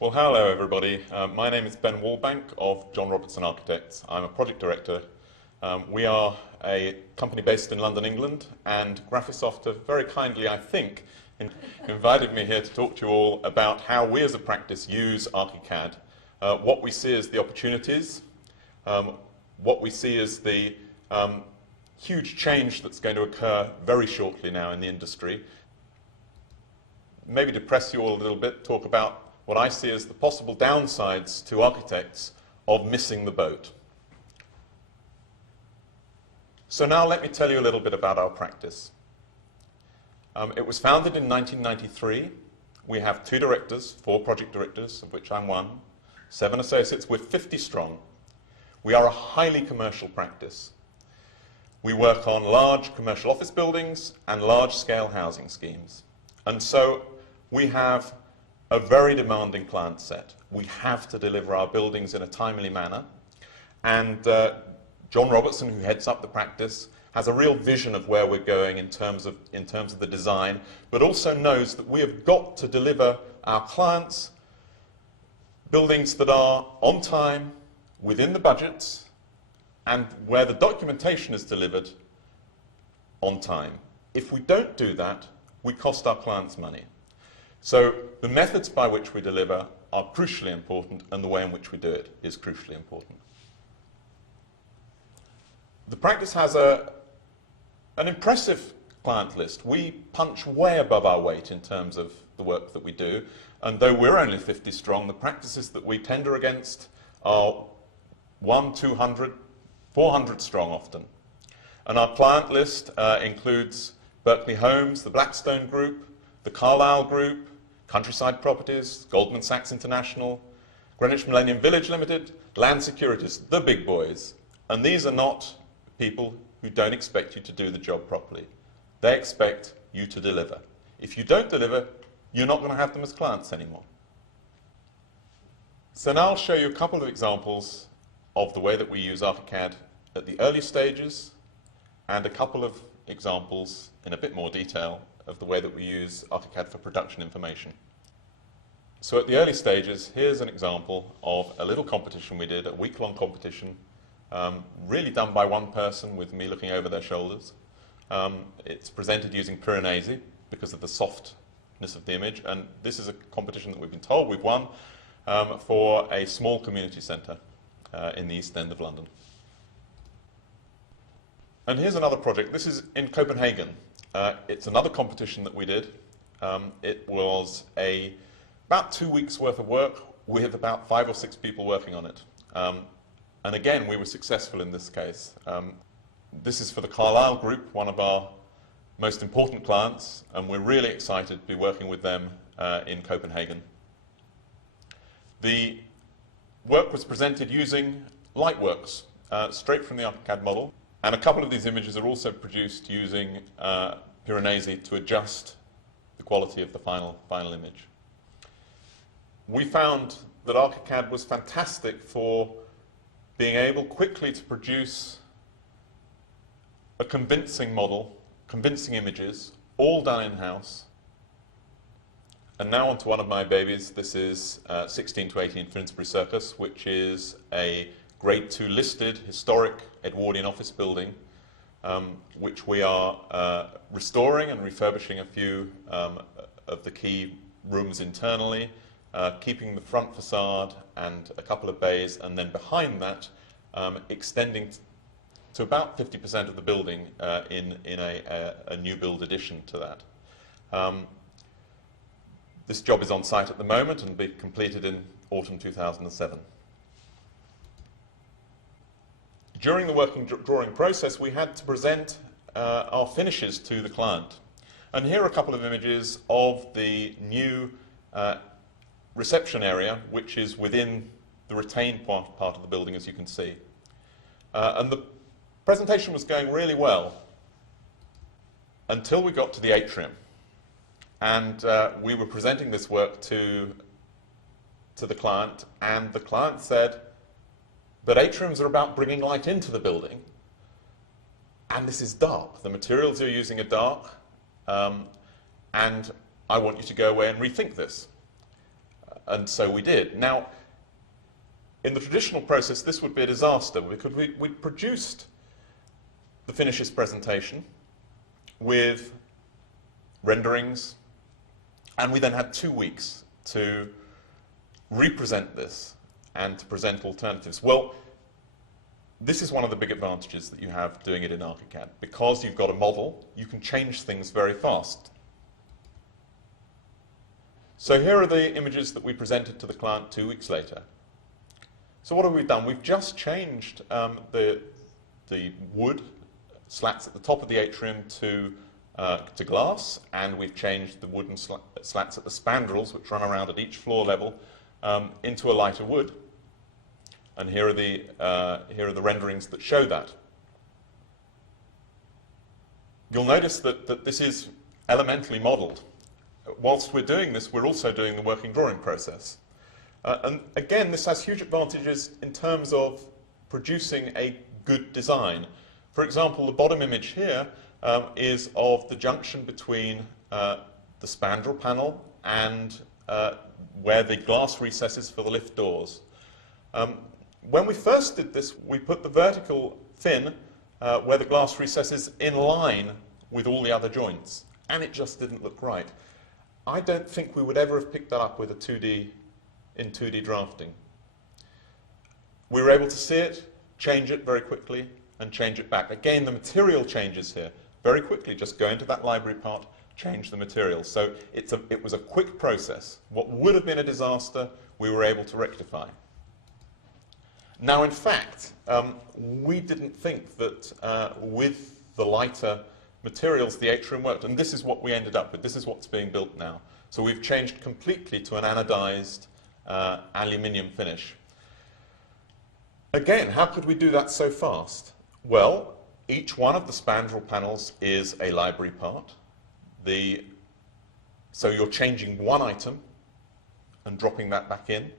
Well, hello everybody. My name is Ben Wallbank of John Robertson Architects. I'm a project director. We are a company based in London, England, and Graphisoft have very kindly, I think, invited me here to talk to you all about how we as a practice use ArchiCAD, what we see as the opportunities, what we see as the huge change that's going to occur very shortly now in the industry. Maybe to press you all a little bit, talk about what I see as the possible downsides to architects of missing the boat. So now let me tell you a little bit about our practice. It was founded in 1993. We have 2 directors, 4 project directors, of which I'm one, 7 associates. We're 50 strong. We are a highly commercial practice. We work on large commercial office buildings and large-scale housing schemes. And so we have a very demanding client set. We have to deliver our buildings in a timely manner. And John Robertson, who heads up the practice, has a real vision of where we're going in terms of the design, but also knows that we have got to deliver our clients buildings that are on time, within the budgets, and where the documentation is delivered on time. If we don't do that, we cost our clients money. So the methods by which we deliver are crucially important, and the way in which we do it is crucially important. The practice has an impressive client list. We punch way above our weight in terms of the work that we do, and though we're only 50 strong, the practices that we tender against are 100, 200, 400 strong often. And our client list includes Berkeley Homes, the Blackstone Group, the Carlyle Group, Countryside Properties, Goldman Sachs International, Greenwich Millennium Village Limited, Land Securities, the big boys. And these are not people who don't expect you to do the job properly. They expect you to deliver. If you don't deliver, you're not going to have them as clients anymore. So now I'll show you a couple of examples of the way that we use ArchiCAD at the early stages, and a couple of examples in a bit more detail of the way that we use ArchiCAD for production information. So at the early stages, here's an example of a little competition we did, a week-long competition, really done by one person with me looking over their shoulders. It's presented using Piranesi because of the softness of the image, and this is a competition that we've been told we've won for a small community centre in the East End of London. And here's another project. This is in Copenhagen. It's another competition that we did. It was about 2 weeks worth of work with about 5 or 6 people working on it. And again, we were successful in this case. This is for the Carlyle Group, one of our most important clients, and we're really excited to be working with them in Copenhagen. The work was presented using Lightworks, straight from the ArchiCAD model. And a couple of these images are also produced using Piranesi to adjust the quality of the final image. We found that ArchiCAD was fantastic for being able quickly to produce a convincing model, convincing images, all done in-house. And now onto one of my babies. This is 16 to 18 Finsbury Circus, which is a Grade 2 listed historic Edwardian office building, which we are restoring and refurbishing a few of the key rooms internally, keeping the front facade and a couple of bays, and then behind that extending to about 50% of the building in a new build addition to that. This job is on site at the moment and will be completed in autumn 2007. During the working drawing process, we had to present our finishes to the client. And here are a couple of images of the new reception area, which is within the retained part of the building, as you can see. And the presentation was going really well until we got to the atrium. And we were presenting this work to the client, and the client said, but atriums are about bringing light into the building, and this is dark. The materials you're using are dark, and I want you to go away and rethink this. And so we did. Now, in the traditional process, this would be a disaster because we produced the finishes presentation with renderings, and we then had 2 weeks to represent this and to present alternatives. Well, this is one of the big advantages that you have doing it in ArchiCAD. Because you've got a model, you can change things very fast. So here are the images that we presented to the client 2 weeks later. So what have we done? We've just changed the wood slats at the top of the atrium to glass, and we've changed the wooden slats at the spandrels, which run around at each floor level, into a lighter wood. And here are the renderings that show that. You'll notice that this is elementally modeled. Whilst we're doing this, we're also doing the working drawing process. And again, this has huge advantages in terms of producing a good design. For example, the bottom image here is of the junction between the spandrel panel and where the glass recesses for the lift doors. When we first did this, we put the vertical fin where the glass recesses in line with all the other joints, and it just didn't look right. I don't think we would ever have picked that up with a 2D drafting. We were able to see it, change it very quickly, and change it back. Again, the material changes here very quickly. Just go into that library part, change the material. So it was a quick process. What would have been a disaster, we were able to rectify. Now, in fact, we didn't think that with the lighter materials the atrium worked, and this is what we ended up with. This is what's being built now. So we've changed completely to an anodized aluminium finish. Again, how could we do that so fast? Well, each one of the spandrel panels is a library part. So you're changing one item and dropping that back in.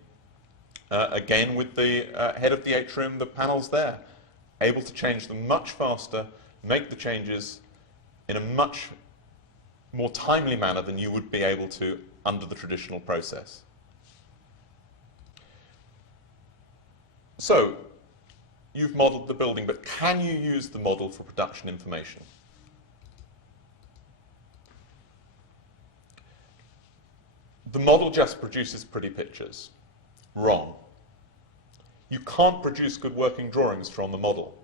Again, with the head of the atrium, the panels there, able to change them much faster, make the changes in a much more timely manner than you would be able to under the traditional process. So, you've modeled the building, but can you use the model for production information? The model just produces pretty pictures. Wrong. You can't produce good working drawings from the model.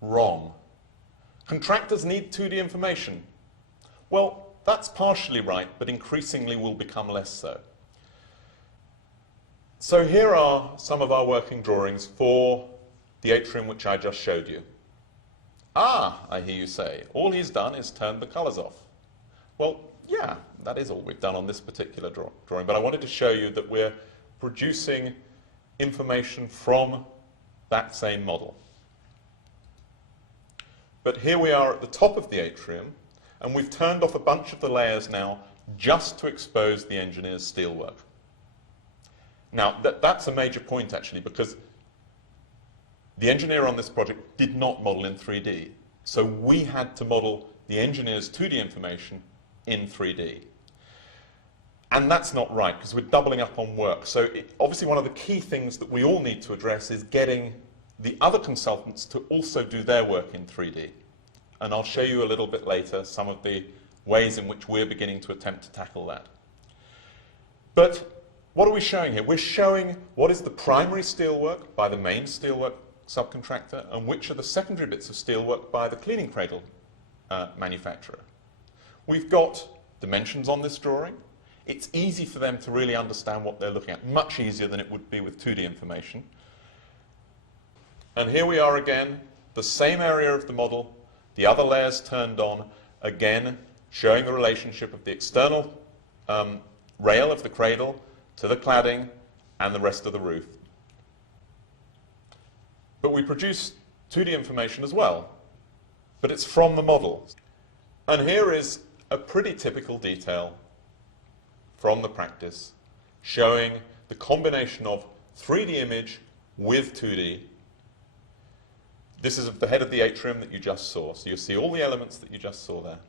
Wrong. Contractors need 2D information. Well, that's partially right, but increasingly will become less so. So here are some of our working drawings for the atrium which I just showed you. Ah, I hear you say, all he's done is turned the colours off. Well, yeah, that is all we've done on this particular drawing, but I wanted to show you that we're producing information from that same model. But here we are at the top of the atrium, and we've turned off a bunch of the layers now just to expose the engineer's steelwork. Now, that's a major point actually, because the engineer on this project did not model in 3D. So we had to model the engineer's 2D information in 3D. And that's not right, because we're doubling up on work. So obviously one of the key things that we all need to address is getting the other consultants to also do their work in 3D. And I'll show you a little bit later some of the ways in which we're beginning to attempt to tackle that. But what are we showing here? We're showing what is the primary steelwork by the main steelwork subcontractor and which are the secondary bits of steelwork by the cleaning cradle manufacturer. We've got dimensions on this drawing. It's easy for them to really understand what they're looking at, much easier than it would be with 2D information. And here we are again, the same area of the model, the other layers turned on, again showing the relationship of the external rail of the cradle to the cladding and the rest of the roof. But we produce 2D information as well, but it's from the model. And here is a pretty typical detail from the practice showing the combination of 3D image with 2D. This is of the head of the atrium that you just saw. So you see all the elements that you just saw there.